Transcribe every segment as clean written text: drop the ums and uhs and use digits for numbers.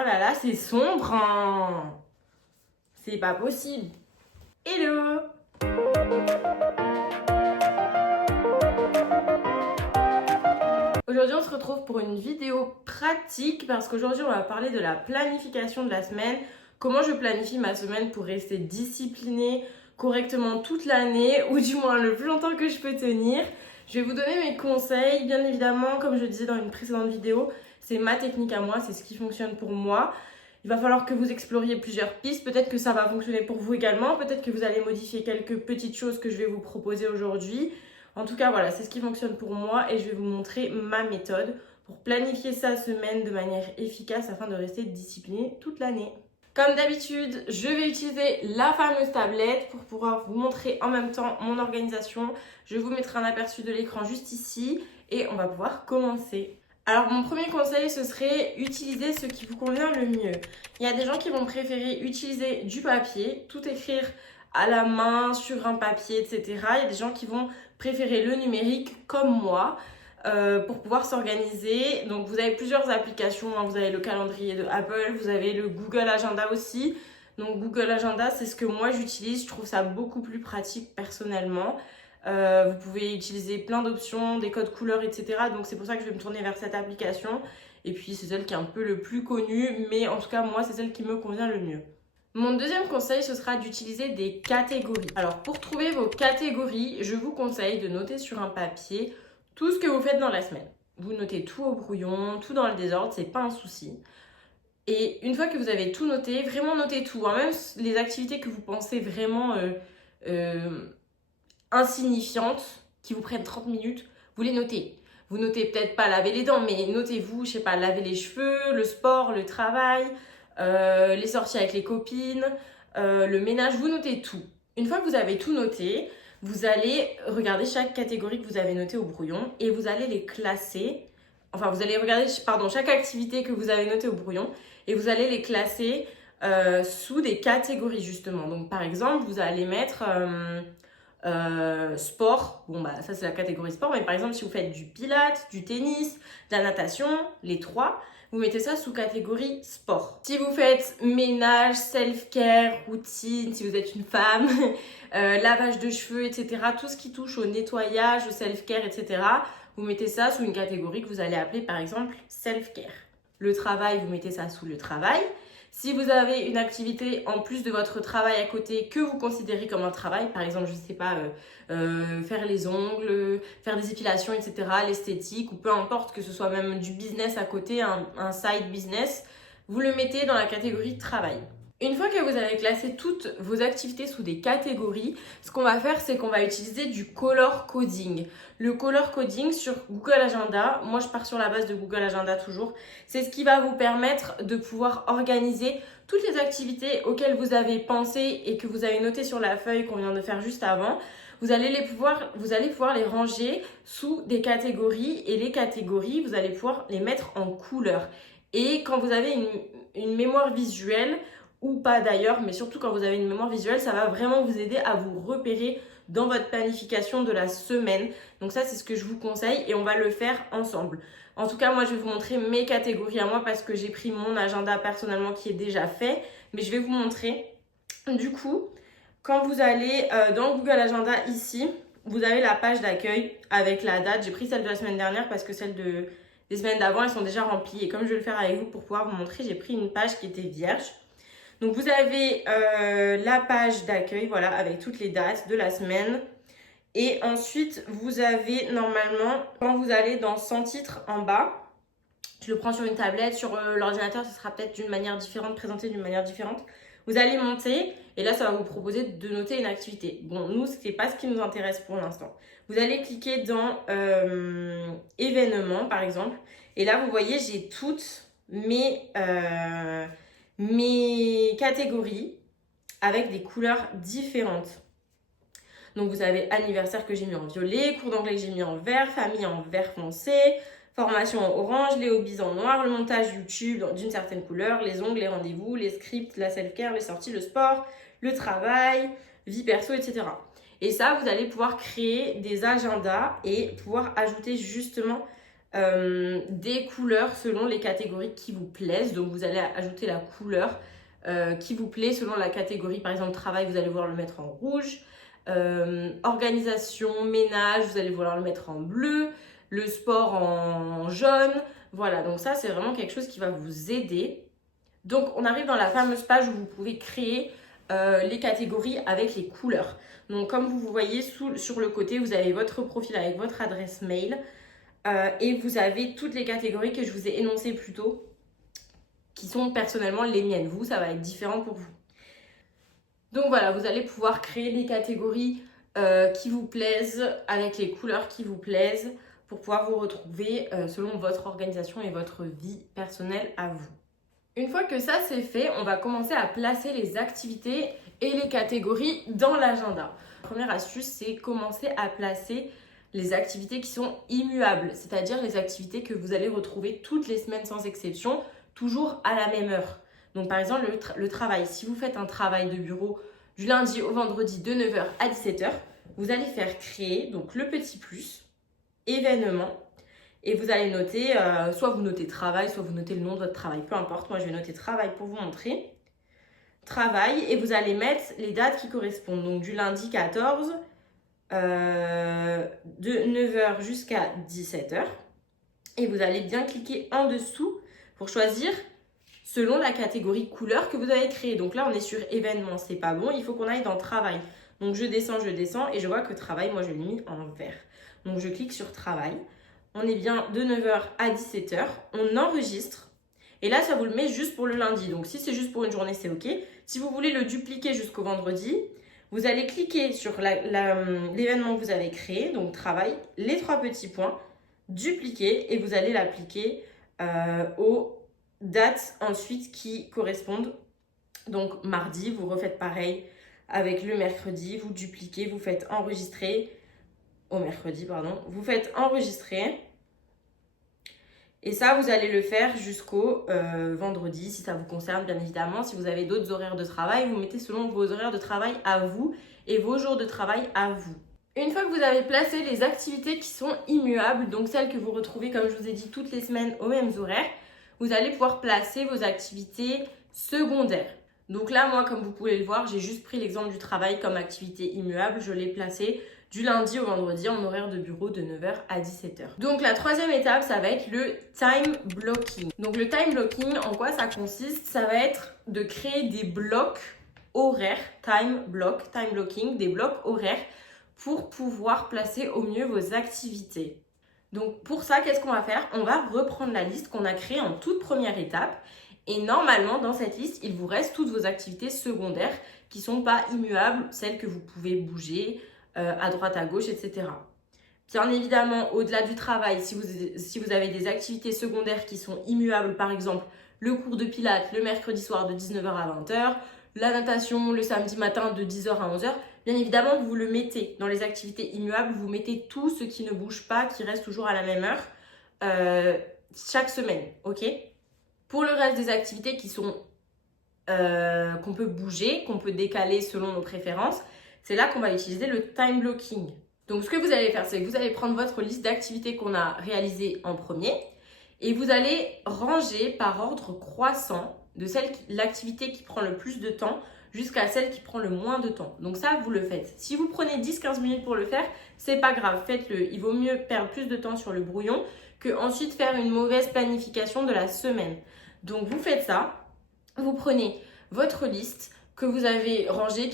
Oh là là, c'est sombre, hein. C'est pas possible. Hello! Aujourd'hui, on se retrouve pour une vidéo pratique parce qu'aujourd'hui, on va parler de la planification de la semaine. Comment je planifie ma semaine pour rester disciplinée correctement toute l'année ou du moins le plus longtemps que je peux tenir. Je vais vous donner mes conseils. Bien évidemment, comme je disais dans une précédente vidéo, c'est ma technique à moi, c'est ce qui fonctionne pour moi. Il va falloir que vous exploriez plusieurs pistes. Peut-être que ça va fonctionner pour vous également. Peut-être que vous allez modifier quelques petites choses que je vais vous proposer aujourd'hui. En tout cas, voilà, c'est ce qui fonctionne pour moi et je vais vous montrer ma méthode pour planifier sa semaine de manière efficace afin de rester discipliné toute l'année. Comme d'habitude, je vais utiliser la fameuse tablette pour pouvoir vous montrer en même temps mon organisation. Je vous mettrai un aperçu de l'écran juste ici et on va pouvoir commencer. Alors mon premier conseil, ce serait utiliser ce qui vous convient le mieux. Il y a des gens qui vont préférer utiliser du papier, tout écrire à la main, sur un papier, etc. Il y a des gens qui vont préférer le numérique comme moi pour pouvoir s'organiser. Donc vous avez plusieurs applications, hein. Vous avez le calendrier de Apple, vous avez le Google Agenda aussi. Donc Google Agenda, c'est ce que moi j'utilise, je trouve ça beaucoup plus pratique personnellement. Vous pouvez utiliser plein d'options, des codes couleurs, etc. Donc c'est pour ça que je vais me tourner vers cette application. Et puis c'est celle qui est un peu le plus connue, mais en tout cas moi c'est celle qui me convient le mieux. Mon deuxième conseil, ce sera d'utiliser des catégories. Alors, pour trouver vos catégories, je vous conseille de noter sur un papier tout ce que vous faites dans la semaine. Vous notez tout au brouillon, tout dans le désordre, c'est pas un souci. Et une fois que vous avez tout noté, vraiment notez tout, hein, même les activités que vous pensez vraiment insignifiantes, qui vous prennent 30 minutes, vous les notez. Vous notez peut-être pas laver les dents, mais notez-vous, je sais pas, laver les cheveux, le sport, le travail, les sorties avec les copines, le ménage, vous notez tout. Une fois que vous avez tout noté, vous allez regarder chaque catégorie que vous avez notée au brouillon et vous allez les classer. Enfin, vous allez regarder, chaque activité que vous avez notée au brouillon et vous allez les classer sous des catégories justement. Donc, par exemple, vous allez mettre sport. Bon, bah, ça c'est la catégorie sport. Mais par exemple, si vous faites du pilates, du tennis, de la natation, les trois, vous mettez ça sous catégorie sport. Si vous faites ménage, self-care, routine, si vous êtes une femme, lavage de cheveux, etc., tout ce qui touche au nettoyage, au self-care, etc., vous mettez ça sous une catégorie que vous allez appeler par exemple self-care. Le travail, vous mettez ça sous le travail. Si vous avez une activité en plus de votre travail à côté que vous considérez comme un travail, par exemple, je ne sais pas, faire les ongles, faire des épilations, etc., l'esthétique, ou peu importe, que ce soit même du business à côté, un side business, vous le mettez dans la catégorie travail. Une fois que vous avez classé toutes vos activités sous des catégories, ce qu'on va faire, c'est qu'on va utiliser du color coding. Le color coding sur Google Agenda, moi je pars sur la base de Google Agenda toujours, c'est ce qui va vous permettre de pouvoir organiser toutes les activités auxquelles vous avez pensé et que vous avez notées sur la feuille qu'on vient de faire juste avant. Vous allez pouvoir les ranger sous des catégories et les catégories, vous allez pouvoir les mettre en couleur. Et quand vous avez une mémoire visuelle, ou pas d'ailleurs, mais surtout quand vous avez une mémoire visuelle, ça va vraiment vous aider à vous repérer dans votre planification de la semaine. Donc ça, c'est ce que je vous conseille et on va le faire ensemble. En tout cas, moi, je vais vous montrer mes catégories à moi parce que j'ai pris mon agenda personnellement qui est déjà fait, mais je vais vous montrer. Du coup, quand vous allez dans Google Agenda ici, vous avez la page d'accueil avec la date. J'ai pris celle de la semaine dernière parce que celles des semaines d'avant, elles sont déjà remplies. Et comme je vais le faire avec vous pour pouvoir vous montrer, j'ai pris une page qui était vierge. Donc vous avez la page d'accueil, voilà, avec toutes les dates de la semaine. Et ensuite, vous avez normalement, quand vous allez dans 100 titres en bas, je le prends sur une tablette, sur l'ordinateur, ce sera peut-être d'une manière différente, présenté d'une manière différente. Vous allez monter et là, ça va vous proposer de noter une activité. Bon, nous, ce n'est pas ce qui nous intéresse pour l'instant. Vous allez cliquer dans événements, par exemple. Et là, vous voyez, j'ai toutes mes catégories avec des couleurs différentes. Donc vous avez anniversaire que j'ai mis en violet, cours d'anglais que j'ai mis en vert, famille en vert foncé, formation en orange, les hobbies en noir, le montage YouTube d'une certaine couleur, les ongles, les rendez-vous, les scripts, la self-care, les sorties, le sport, le travail, vie perso, etc. Et ça, vous allez pouvoir créer des agendas et pouvoir ajouter justement des couleurs selon les catégories qui vous plaisent. Donc vous allez ajouter la couleur qui vous plaît selon la catégorie. Par exemple, travail, vous allez vouloir le mettre en rouge. Organisation, ménage, vous allez vouloir le mettre en bleu. Le sport en jaune. Voilà, donc ça, c'est vraiment quelque chose qui va vous aider. Donc, on arrive dans la fameuse page où vous pouvez créer les catégories avec les couleurs. Donc, comme vous voyez, sur le côté, vous avez votre profil avec votre adresse mail. Et vous avez toutes les catégories que je vous ai énoncées plus tôt, qui sont personnellement les miennes. Vous, ça va être différent pour vous. Donc voilà, vous allez pouvoir créer les catégories qui vous plaisent, avec les couleurs qui vous plaisent, pour pouvoir vous retrouver selon votre organisation et votre vie personnelle à vous. Une fois que ça c'est fait, on va commencer à placer les activités et les catégories dans l'agenda. Première astuce, c'est commencer à placer les activités qui sont immuables, c'est-à-dire les activités que vous allez retrouver toutes les semaines sans exception, toujours à la même heure. Donc par exemple, le travail, si vous faites un travail de bureau du lundi au vendredi de 9h à 17h, vous allez faire créer donc le petit plus, événement, et vous allez noter, soit vous notez travail, soit vous notez le nom de votre travail, peu importe, moi je vais noter travail pour vous montrer. Travail, et vous allez mettre les dates qui correspondent, donc du lundi 14, de 9h jusqu'à 17h. Et vous allez bien cliquer en dessous pour choisir selon la catégorie couleur que vous avez créée. Donc là, on est sur événement, c'est pas bon, il faut qu'on aille dans travail. Donc je descends et je vois que travail, moi je l'ai mis en vert. Donc je clique sur travail. On est bien de 9h à 17h. On enregistre. Et là, ça vous le met juste pour le lundi. Donc si c'est juste pour une journée, c'est OK. Si vous voulez le dupliquer jusqu'au vendredi, vous allez cliquer sur l'événement que vous avez créé, donc travail, les 3 petits points, dupliquer, et vous allez l'appliquer aux dates ensuite qui correspondent. Donc mardi, vous refaites pareil avec le mercredi, vous dupliquez, vous faites enregistrer, au mercredi, pardon, vous faites enregistrer. Et ça, vous allez le faire jusqu'au vendredi, si ça vous concerne, bien évidemment. Si vous avez d'autres horaires de travail, vous mettez selon vos horaires de travail à vous et vos jours de travail à vous. Une fois que vous avez placé les activités qui sont immuables, donc celles que vous retrouvez, comme je vous ai dit, toutes les semaines aux mêmes horaires, vous allez pouvoir placer vos activités secondaires. Donc là, moi, comme vous pouvez le voir, j'ai juste pris l'exemple du travail comme activité immuable. Je l'ai placé du lundi au vendredi en horaire de bureau de 9h à 17h. Donc la troisième étape, ça va être le time blocking. Donc le time blocking, en quoi ça consiste? Ça va être de créer des blocs horaires, time blocking, des blocs horaires pour pouvoir placer au mieux vos activités. Donc pour ça, qu'est-ce qu'on va faire? On va reprendre la liste qu'on a créée en toute première étape. Et normalement, dans cette liste, il vous reste toutes vos activités secondaires qui ne sont pas immuables, celles que vous pouvez bouger à droite, à gauche, etc. Bien évidemment, au-delà du travail, si vous avez des activités secondaires qui sont immuables, par exemple le cours de pilates le mercredi soir de 19h à 20h, la natation le samedi matin de 10h à 11h, bien évidemment, vous le mettez dans les activités immuables, vous mettez tout ce qui ne bouge pas, qui reste toujours à la même heure, chaque semaine, ok? Pour le reste des activités qui sont qu'on peut bouger, qu'on peut décaler selon nos préférences, c'est là qu'on va utiliser le time blocking. Donc ce que vous allez faire, c'est que vous allez prendre votre liste d'activités qu'on a réalisées en premier et vous allez ranger par ordre croissant de l'activité qui prend le plus de temps jusqu'à celle qui prend le moins de temps. Donc ça, vous le faites. Si vous prenez 10-15 minutes pour le faire, c'est pas grave, faites-le. Il vaut mieux perdre plus de temps sur le brouillon que ensuite faire une mauvaise planification de la semaine. Donc vous faites ça, vous prenez votre liste que vous avez rangée,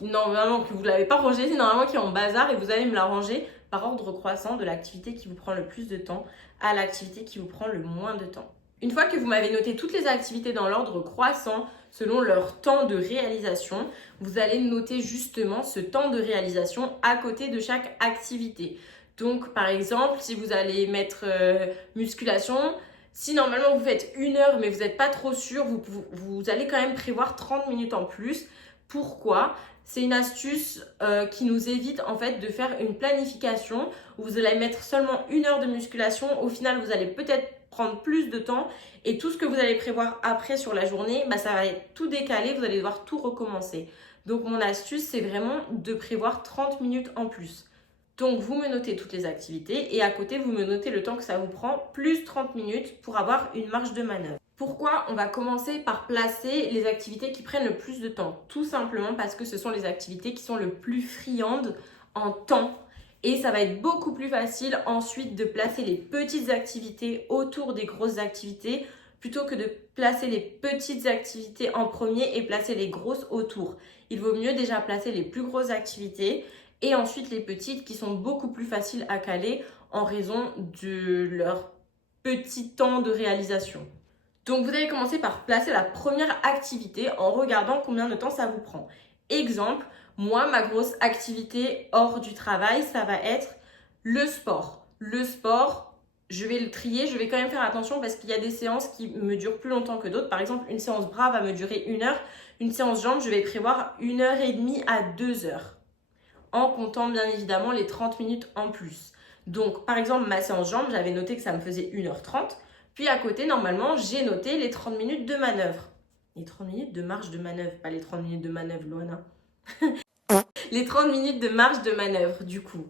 normalement que vous ne l'avez pas rangée, c'est normalement qui est en bazar et vous allez me la ranger par ordre croissant de l'activité qui vous prend le plus de temps à l'activité qui vous prend le moins de temps. Une fois que vous m'avez noté toutes les activités dans l'ordre croissant selon leur temps de réalisation, vous allez noter justement ce temps de réalisation à côté de chaque activité. Donc par exemple, si vous allez mettre musculation, si normalement vous faites 1 heure mais vous n'êtes pas trop sûr, vous allez quand même prévoir 30 minutes en plus. Pourquoi? C'est une astuce qui nous évite en fait de faire une planification où vous allez mettre seulement 1 heure de musculation. Au final, vous allez peut-être prendre plus de temps et tout ce que vous allez prévoir après sur la journée, ça va être tout décalé, vous allez devoir tout recommencer. Donc mon astuce, c'est vraiment de prévoir 30 minutes en plus. Donc, vous me notez toutes les activités et à côté, vous me notez le temps que ça vous prend, plus 30 minutes pour avoir une marge de manœuvre. Pourquoi on va commencer par placer les activités qui prennent le plus de temps? Tout simplement parce que ce sont les activités qui sont le plus friandes en temps. Et ça va être beaucoup plus facile ensuite de placer les petites activités autour des grosses activités plutôt que de placer les petites activités en premier et placer les grosses autour. Il vaut mieux déjà placer les plus grosses activités et ensuite les petites qui sont beaucoup plus faciles à caler en raison de leur petit temps de réalisation. Donc vous allez commencer par placer la première activité en regardant combien de temps ça vous prend. Exemple, moi ma grosse activité hors du travail, ça va être le sport. Le sport, je vais le trier, je vais quand même faire attention parce qu'il y a des séances qui me durent plus longtemps que d'autres. Par exemple, une séance bras va me durer 1 heure, une séance jambes, je vais prévoir 1h30 à 2 heures. En comptant bien évidemment les 30 minutes en plus. Donc par exemple ma séance jambes, j'avais noté que ça me faisait 1h30. Puis à côté normalement j'ai noté les 30 minutes de manœuvre. Les 30 minutes de marge de manœuvre, pas les 30 minutes de manœuvre Loana. Les 30 minutes de marge de manœuvre du coup.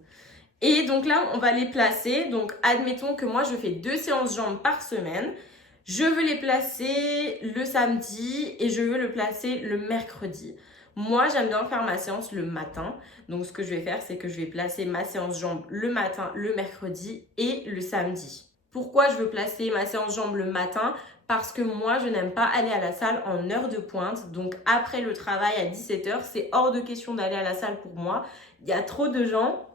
Et donc là on va les placer. Donc admettons que moi je fais 2 séances jambes par semaine. Je veux les placer le samedi et je veux le placer le mercredi. Moi, j'aime bien faire ma séance le matin. Donc, ce que je vais faire, c'est que je vais placer ma séance jambes le matin, le mercredi et le samedi. Pourquoi je veux placer ma séance jambes le matin? Parce que moi, je n'aime pas aller à la salle en heure de pointe. Donc, après le travail à 17 h, c'est hors de question d'aller à la salle pour moi. Il y a trop de gens.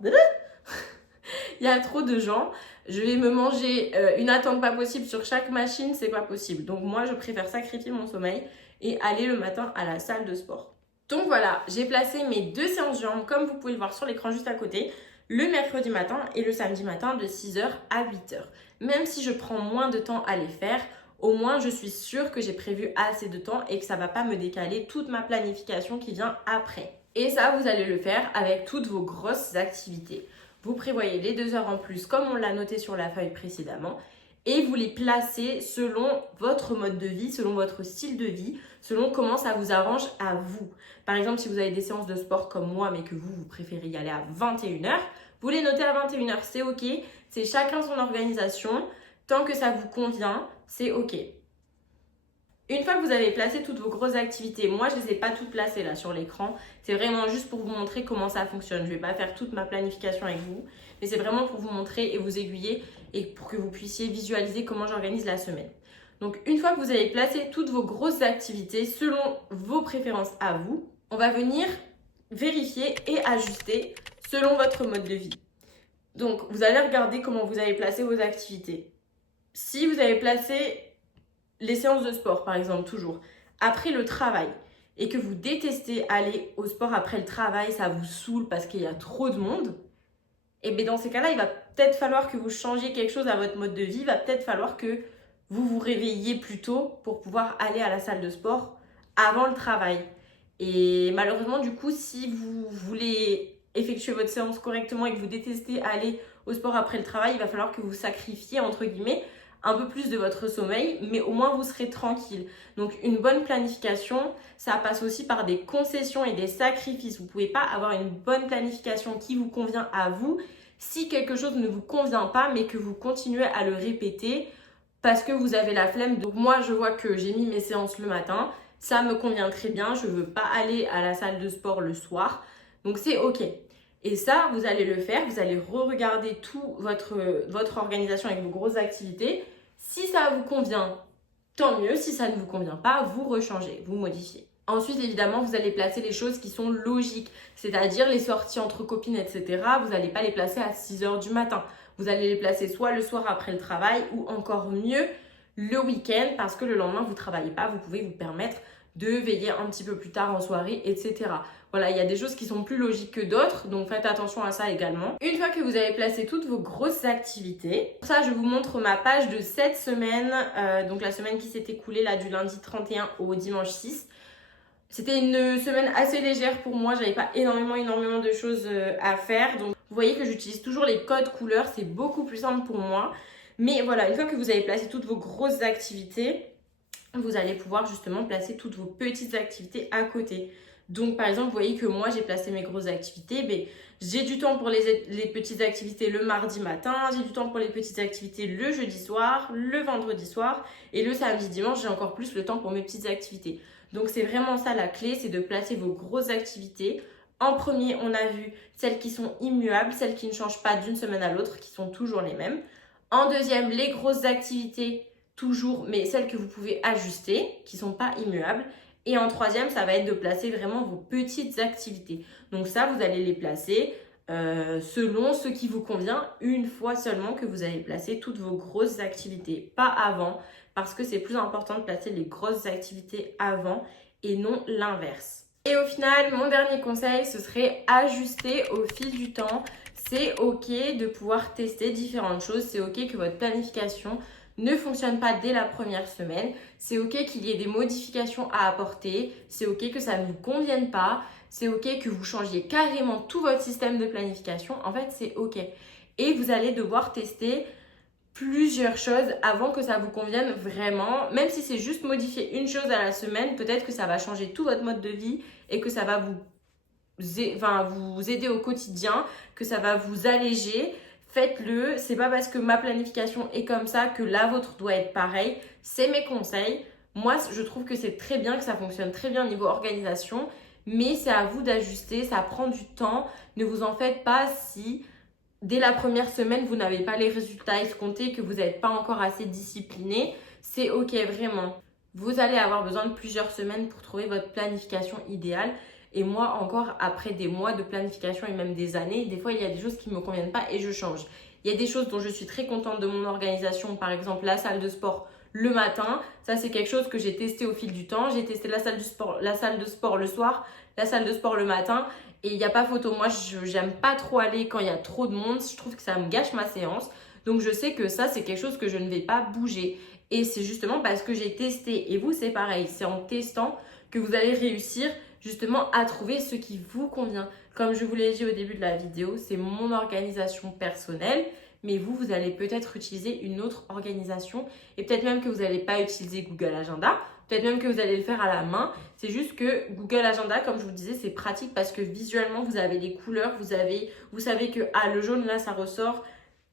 Il y a trop de gens. Je vais me manger une attente pas possible sur chaque machine, c'est pas possible. Donc, moi, je préfère sacrifier mon sommeil et aller le matin à la salle de sport. Donc voilà, j'ai placé mes 2 séances jambes comme vous pouvez le voir sur l'écran juste à côté, le mercredi matin et le samedi matin de 6 h à 8 h. Même si je prends moins de temps à les faire, au moins je suis sûre que j'ai prévu assez de temps et que ça ne va pas me décaler toute ma planification qui vient après. Et ça, vous allez le faire avec toutes vos grosses activités. Vous prévoyez les 2 heures en plus comme on l'a noté sur la feuille précédemment. Et vous les placez selon votre mode de vie, selon votre style de vie, selon comment ça vous arrange à vous. Par exemple, si vous avez des séances de sport comme moi, mais que vous préférez y aller à 21 h, vous les notez à 21 h, c'est ok. C'est chacun son organisation. Tant que ça vous convient, c'est ok. Une fois que vous avez placé toutes vos grosses activités, moi je ne les ai pas toutes placées là sur l'écran, c'est vraiment juste pour vous montrer comment ça fonctionne. Je ne vais pas faire toute ma planification avec vous, mais c'est vraiment pour vous montrer et vous aiguiller et pour que vous puissiez visualiser comment j'organise la semaine. Donc une fois que vous avez placé toutes vos grosses activités selon vos préférences à vous, on va venir vérifier et ajuster selon votre mode de vie. Donc vous allez regarder comment vous avez placé vos activités. Si vous avez placé les séances de sport, par exemple, toujours, après le travail, et que vous détestez aller au sport après le travail, ça vous saoule parce qu'il y a trop de monde, et bien dans ces cas-là, il va peut-être falloir que vous changiez quelque chose à votre mode de vie, il va peut-être falloir que vous vous réveilliez plus tôt pour pouvoir aller à la salle de sport avant le travail. Et malheureusement, du coup, si vous voulez effectuer votre séance correctement et que vous détestez aller au sport après le travail, il va falloir que vous sacrifiez, entre guillemets, un peu plus de votre sommeil, mais au moins vous serez tranquille. Donc une bonne planification, ça passe aussi par des concessions et des sacrifices. Vous ne pouvez pas avoir une bonne planification qui vous convient à vous si quelque chose ne vous convient pas, mais que vous continuez à le répéter parce que vous avez la flemme. Donc moi, je vois que j'ai mis mes séances le matin, ça me convient très bien, je ne veux pas aller à la salle de sport le soir, donc c'est ok. Et ça, vous allez le faire, vous allez re-regarder tout votre organisation avec vos grosses activités. Si ça vous convient, tant mieux. Si ça ne vous convient pas, vous rechangez, vous modifiez. Ensuite, évidemment, vous allez placer les choses qui sont logiques, c'est-à-dire les sorties entre copines, etc. Vous n'allez pas les placer à 6 h du matin. Vous allez les placer soit le soir après le travail ou encore mieux le week-end parce que le lendemain, vous ne travaillez pas. Vous pouvez vous permettre de veiller un petit peu plus tard en soirée, etc. Voilà, il y a des choses qui sont plus logiques que d'autres, donc faites attention à ça également. Une fois que vous avez placé toutes vos grosses activités, pour ça je vous montre ma page de cette semaine, donc la semaine qui s'est écoulée là du lundi 31 au dimanche 6. C'était une semaine assez légère pour moi, j'avais pas énormément de choses à faire, donc vous voyez que j'utilise toujours les codes couleurs, c'est beaucoup plus simple pour moi. Mais voilà, une fois que vous avez placé toutes vos grosses activités, vous allez pouvoir justement placer toutes vos petites activités à côté. Donc par exemple, vous voyez que moi j'ai placé mes grosses activités, mais j'ai du temps pour les petites activités le mardi matin, j'ai du temps pour les petites activités le jeudi soir, le vendredi soir et le samedi dimanche, j'ai encore plus le temps pour mes petites activités. Donc c'est vraiment ça la clé, c'est de placer vos grosses activités. En premier, on a vu celles qui sont immuables, celles qui ne changent pas d'une semaine à l'autre, qui sont toujours les mêmes. En deuxième, les grosses activités, toujours, mais celles que vous pouvez ajuster, qui ne sont pas immuables. Et en troisième, ça va être de placer vraiment vos petites activités. Donc ça, vous allez les placer selon ce qui vous convient, une fois seulement que vous avez placé toutes vos grosses activités, pas avant, parce que c'est plus important de placer les grosses activités avant et non l'inverse. Et au final, mon dernier conseil, ce serait ajuster au fil du temps. C'est ok de pouvoir tester différentes choses, c'est ok que votre planification ne fonctionne pas dès la première semaine. C'est ok qu'il y ait des modifications à apporter. C'est ok que ça ne vous convienne pas. C'est ok que vous changiez carrément tout votre système de planification. En fait, c'est ok. Et vous allez devoir tester plusieurs choses avant que ça vous convienne vraiment. Même si c'est juste modifier une chose à la semaine, peut-être que ça va changer tout votre mode de vie et que ça va vous aider au quotidien, que ça va vous alléger. Faites-le, c'est pas parce que ma planification est comme ça que la vôtre doit être pareille. C'est mes conseils. Moi, je trouve que c'est très bien, que ça fonctionne très bien au niveau organisation, mais c'est à vous d'ajuster, ça prend du temps. Ne vous en faites pas si dès la première semaine, vous n'avez pas les résultats escomptés, que vous n'êtes pas encore assez discipliné. C'est ok, vraiment. Vous allez avoir besoin de plusieurs semaines pour trouver votre planification idéale. Et moi, encore après des mois de planification et même des années, des fois, il y a des choses qui ne me conviennent pas et je change. Il y a des choses dont je suis très contente de mon organisation, par exemple la salle de sport le matin. Ça, c'est quelque chose que j'ai testé au fil du temps. J'ai testé la salle de sport le soir, la salle de sport le matin. Et il n'y a pas photo. Moi, j'aime pas trop aller quand il y a trop de monde. Je trouve que ça me gâche ma séance. Donc, je sais que ça, c'est quelque chose que je ne vais pas bouger. Et c'est justement parce que j'ai testé. Et vous, c'est pareil. C'est en testant que vous allez réussir justement à trouver ce qui vous convient. Comme je vous l'ai dit au début de la vidéo, c'est mon organisation personnelle, mais vous allez peut-être utiliser une autre organisation et peut-être même que vous n'allez pas utiliser Google Agenda, peut-être même que vous allez le faire à la main. C'est juste que Google Agenda, comme je vous disais, c'est pratique parce que visuellement, vous avez les couleurs, vous savez que le jaune là, ça ressort.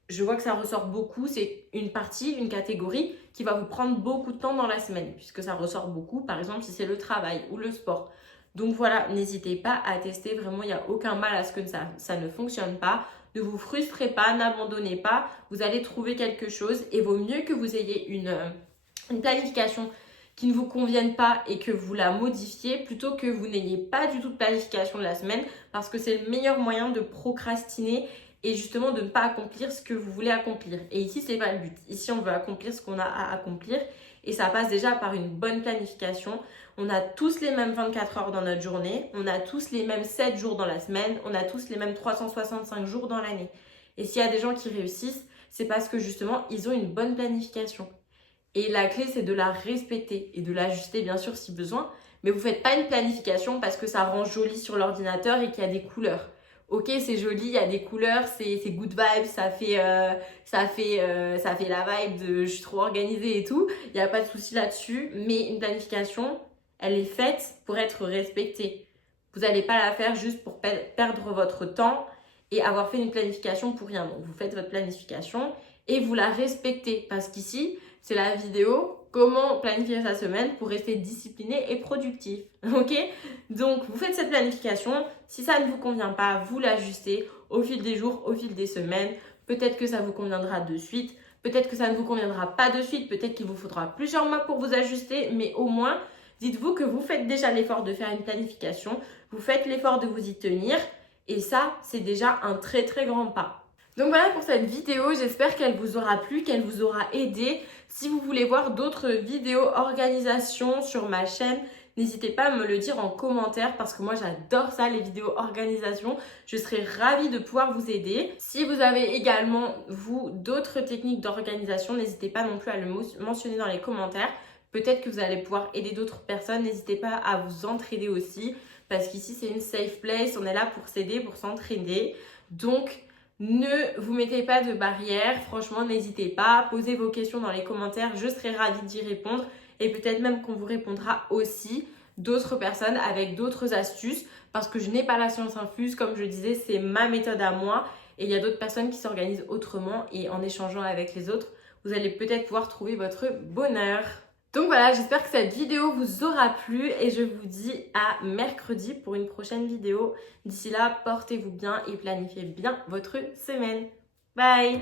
Je vois que ça ressort beaucoup, c'est une partie, une catégorie qui va vous prendre beaucoup de temps dans la semaine puisque ça ressort beaucoup, par exemple si c'est le travail ou le sport. Donc voilà, n'hésitez pas à tester, vraiment il n'y a aucun mal à ce que ça ne fonctionne pas. Ne vous frustrez pas, n'abandonnez pas, vous allez trouver quelque chose et vaut mieux que vous ayez une planification qui ne vous convienne pas et que vous la modifiez plutôt que vous n'ayez pas du tout de planification de la semaine parce que c'est le meilleur moyen de procrastiner et justement de ne pas accomplir ce que vous voulez accomplir. Et ici, c'est pas le but. Ici, on veut accomplir ce qu'on a à accomplir et ça passe déjà par une bonne planification. On a tous les mêmes 24 heures dans notre journée, on a tous les mêmes 7 jours dans la semaine, on a tous les mêmes 365 jours dans l'année. Et s'il y a des gens qui réussissent, c'est parce que justement, ils ont une bonne planification. Et la clé, c'est de la respecter et de l'ajuster bien sûr si besoin. Mais vous ne faites pas une planification parce que ça rend joli sur l'ordinateur et qu'il y a des couleurs. Ok, c'est joli, il y a des couleurs, c'est good vibes, ça fait la vibe de je suis trop organisée et tout. Il n'y a pas de souci là-dessus. Mais une planification, elle est faite pour être respectée. Vous n'allez pas la faire juste pour perdre votre temps et avoir fait une planification pour rien. Donc, vous faites votre planification et vous la respectez. Parce qu'ici, c'est la vidéo comment planifier sa semaine pour rester discipliné et productif. Ok? Donc, vous faites cette planification. Si ça ne vous convient pas, vous l'ajustez au fil des jours, au fil des semaines. Peut-être que ça vous conviendra de suite. Peut-être que ça ne vous conviendra pas de suite. Peut-être qu'il vous faudra plusieurs mois pour vous ajuster. Mais au moins, dites-vous que vous faites déjà l'effort de faire une planification. Vous faites l'effort de vous y tenir. Et ça, c'est déjà un très très grand pas. Donc voilà pour cette vidéo, j'espère qu'elle vous aura plu, qu'elle vous aura aidé. Si vous voulez voir d'autres vidéos organisation sur ma chaîne, n'hésitez pas à me le dire en commentaire parce que moi j'adore ça, les vidéos organisation. Je serai ravie de pouvoir vous aider. Si vous avez également, vous, d'autres techniques d'organisation, n'hésitez pas non plus à le mentionner dans les commentaires. Peut-être que vous allez pouvoir aider d'autres personnes. N'hésitez pas à vous entraider aussi parce qu'ici c'est une safe place. On est là pour s'aider, pour s'entraider. Donc, ne vous mettez pas de barrière, franchement n'hésitez pas, posez vos questions dans les commentaires, je serai ravie d'y répondre et peut-être même qu'on vous répondra aussi. d'autres personnes avec d'autres astuces parce que je n'ai pas la science infuse. Comme je disais, c'est ma méthode à moi et il y a d'autres personnes qui s'organisent autrement et en échangeant avec les autres, vous allez peut-être pouvoir trouver votre bonheur. Donc voilà, j'espère que cette vidéo vous aura plu et je vous dis à mercredi pour une prochaine vidéo. D'ici là, portez-vous bien et planifiez bien votre semaine. Bye!